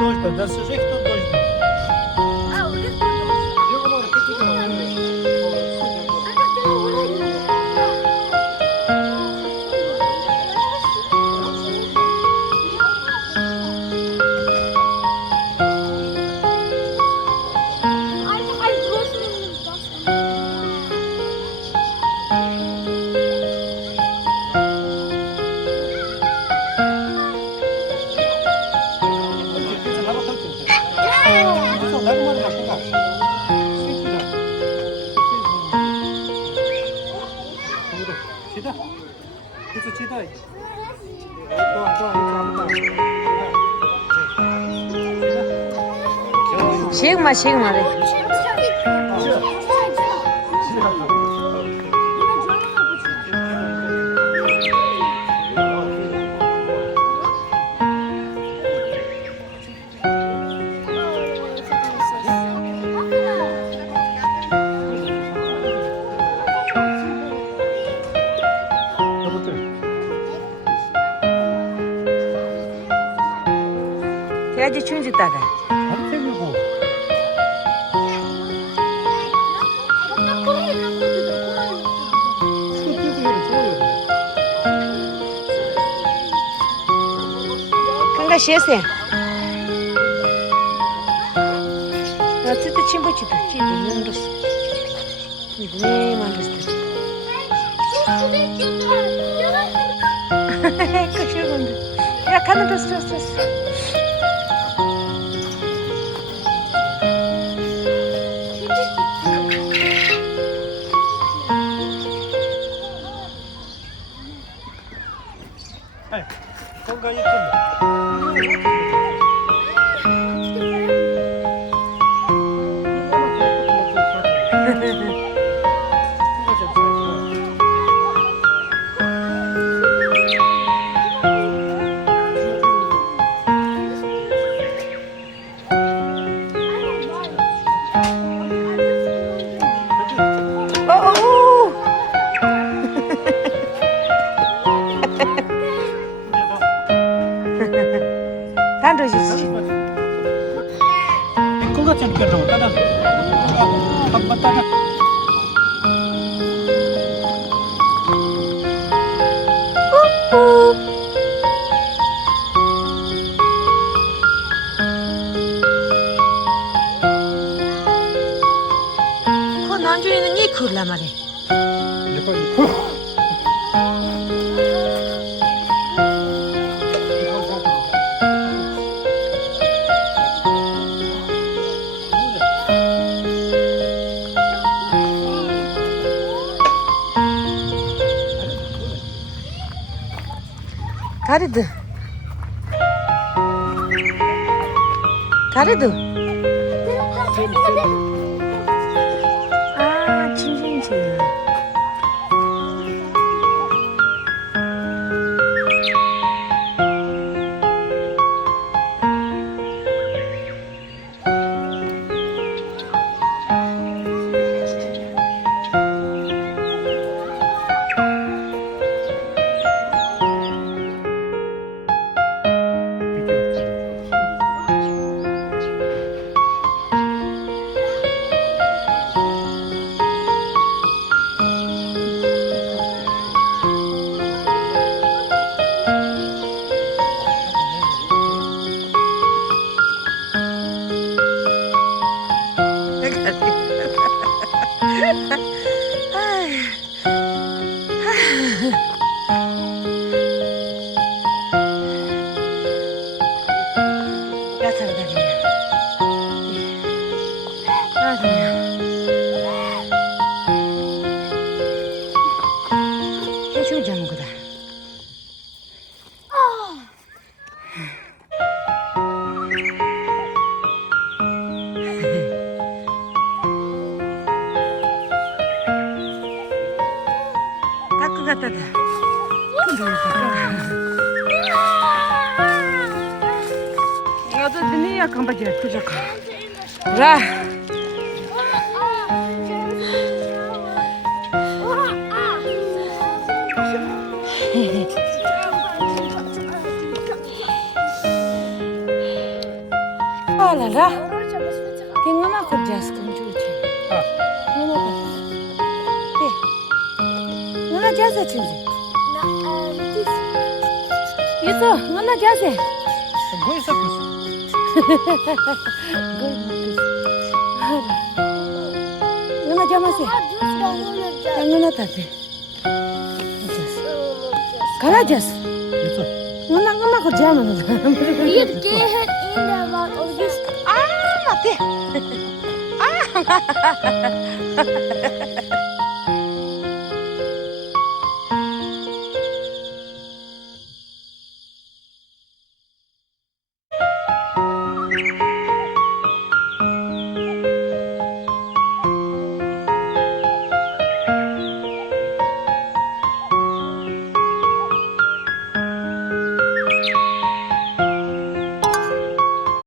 дождь, да сижи, хто дождь. А, у них тут Сюда. Тут читай. Sigma, Sigma. Я девчонка такая. 안 태우고. Когда шесте? 야, 찌도 침부치도 찌도 눈으로서. 네, 만들었어. 그 싫은데. 야, 가는 데 스트레스. 아이, 건강이 좀. 단도지지. 꿀 같은 게 좀 따다. 한번 따다. 그 난주에는 이 굴라 말해. 가리드. 가리드. 아, 진진지. 해주자는 거다. 닦고 갔다다. 야도 드니 약간 바지 그저까. 라. la ra. Orange bas bitte. Kingana kurjas kan chuchi. Ah, Ngana ta. Te. Ngana jasa chuji. Na, this. Ito, ngana jase. goy sakız. Goy nakis. Ngana jamase. Ah, this one olacak. Ngana ta te. Kara jas. Lütfen. Ngana kurjama na. Wir gehen in der Wald und wir Ah, mate. Ah.